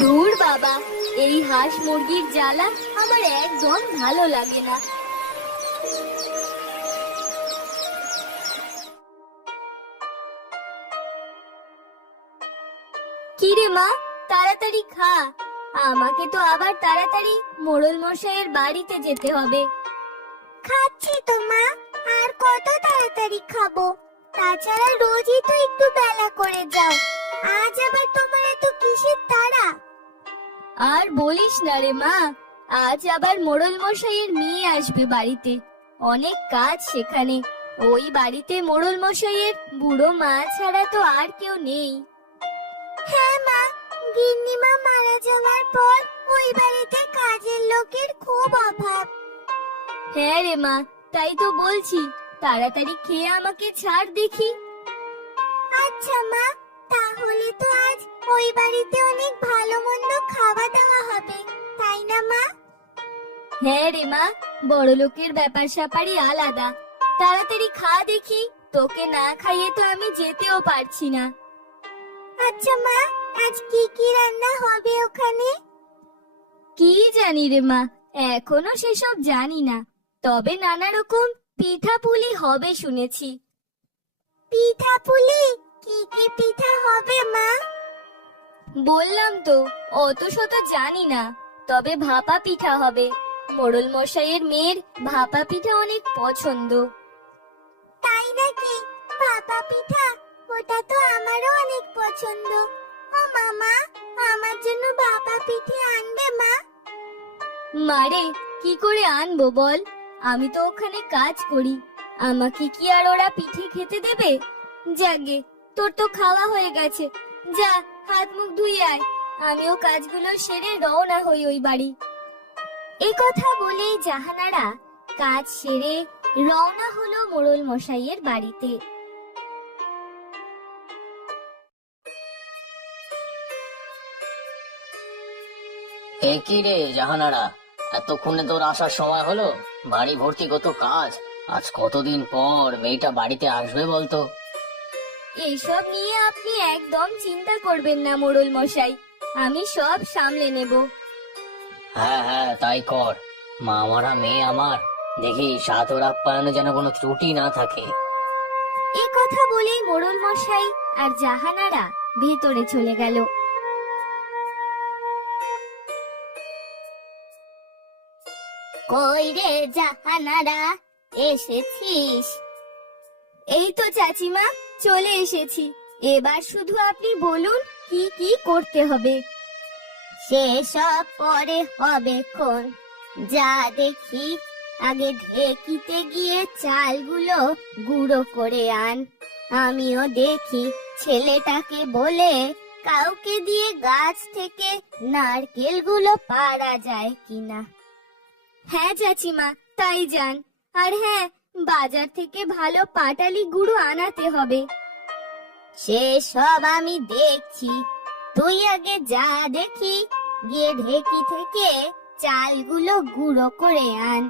দূর বাবা, এই হাঁস মুরগির জ্বালা আমার একদম ভালো লাগে না। কিরে মা, তাড়াতাড়ি খা, আমাকে তো আবার তাড়াতাড়ি মোড়ল মশাইয়ের বাড়িতে যেতে হবে। খাচ্ছি তো মা, আর কত তাড়াতাড়ি খাবো? তাছাড়া রোজই তো একটু বেলা করে যাও, আজ আবার তোমার এত কিসের তাড়া? আর বলিস না রে মা, আজ আবার মোড়ল মশাইয়ের মেয়ে আসবে বাড়িতে, অনেক কাজ সেখানে। ওই বাড়িতে মোড়ল মশাইয়ের বুড়ো মা ছাড়া তো আর কেউ নেই। হ্যাঁ মা, গিন্নিমা মারা যাওয়ার পর ওই বাড়িতে কাজের লোকের খুব অভাব। হ্যাঁ রে মা, তাই তো বলছি, তাড়াতাড়ি খেয়ে আমাকে ছাড় দেখি। আচ্ছা মা, তাহলে তো আজ ওই বাড়িতে অনেক ভালো মন্দ খাওয়া দাওয়া হবে, তাই না মা? হ্যাঁ রে মা, বড় লোকের ব্যাপার স্যাপারই আলাদা। তাড়াতাড়ি খা দেখি, তোকে না খাইয়ে তো আমি যেতেও পারছি না। আচ্ছা মা, আজ কি কি রান্না হবে ওখানে? কি জানি রে মা, এখনো সেসব জানি না, তবে নানা রকম পিঠা পুলি হবে শুনেছি। পিঠা পুলি? কি কি পিঠা হবে মা? বললাম তো, অত শত জানি না, তবে ভাপা পিঠা হবে। মোড়ল মশাইয়ের মেয়ের ভাপা পিঠা অনেক পছন্দ। তাই নাকি? ভাপা পিঠা, ওটা তো আমারও অনেক পছন্দ। ও মামা, আমার জন্য ভাপা পিঠে আনবে মা? মারে, কি করে আনবো বল, আমি তো ওখানে কাজ করি, আমাকে কি আর ওরা পিঠে খেতে দেবে? যাগে, তোর তো খাওয়া হয়ে গেছে, যা হাত মুখ ধুয়ে আয়, আমিও কাজগুলো সেরে রওনা হই ওই বাড়ি। এই কথা বলেই জাহানারা কাজ সেরে রওনা হলো মোড়ল মশাইয়ের বাড়িতে। এ কি রে জাহানারা, এতক্ষণে তোর আসার সময় হলো? বাড়ি ভর্তি কত কাজ, আজ কতদিন পর মেয়েটা বাড়িতে আসবে বলতো? এইসব নিয়ে আপনি একদম চিন্তা করবেন না মোড়ল মশাই, আমি সব সামলে নেব। হ্যাঁ হ্যাঁ, তাই কর। মা মারা মেয়ে আমার, দেখি সাদর আপ্যায়নে যেন কোনো ত্রুটি না থাকে। এ কথা বলেই মোড়ল মশাই আর জাহানারা ভেতরে চলে গেল। কই রে জাহানারা, এসেছিস? এই তো চাচিমা, চলে এসেছি। এবার শুধু আপনি বলুন কি কি করতে হবে। সেসব পরে হবে খন, যা দেখি আগে ঢেকিতে গিয়ে চালগুলো গুঁড়ো করে আন। আমিও দেখি ছেলেটাকে বলে কাউকে দিয়ে গাছ থেকে নারকেলগুলো পাড়া যায় কিনা। হ্যাঁ চাচিমা, তাই যান। আর হ্যাঁ, বাজার থেকে ভালো পাটালি গুঁড়ো আনাতে হবে। সেসব আমি দেখছি, তুই আগে যা দেখি, গিয়ে ঢেকি থেকে চালগুলো গুঁড়ো করে আন।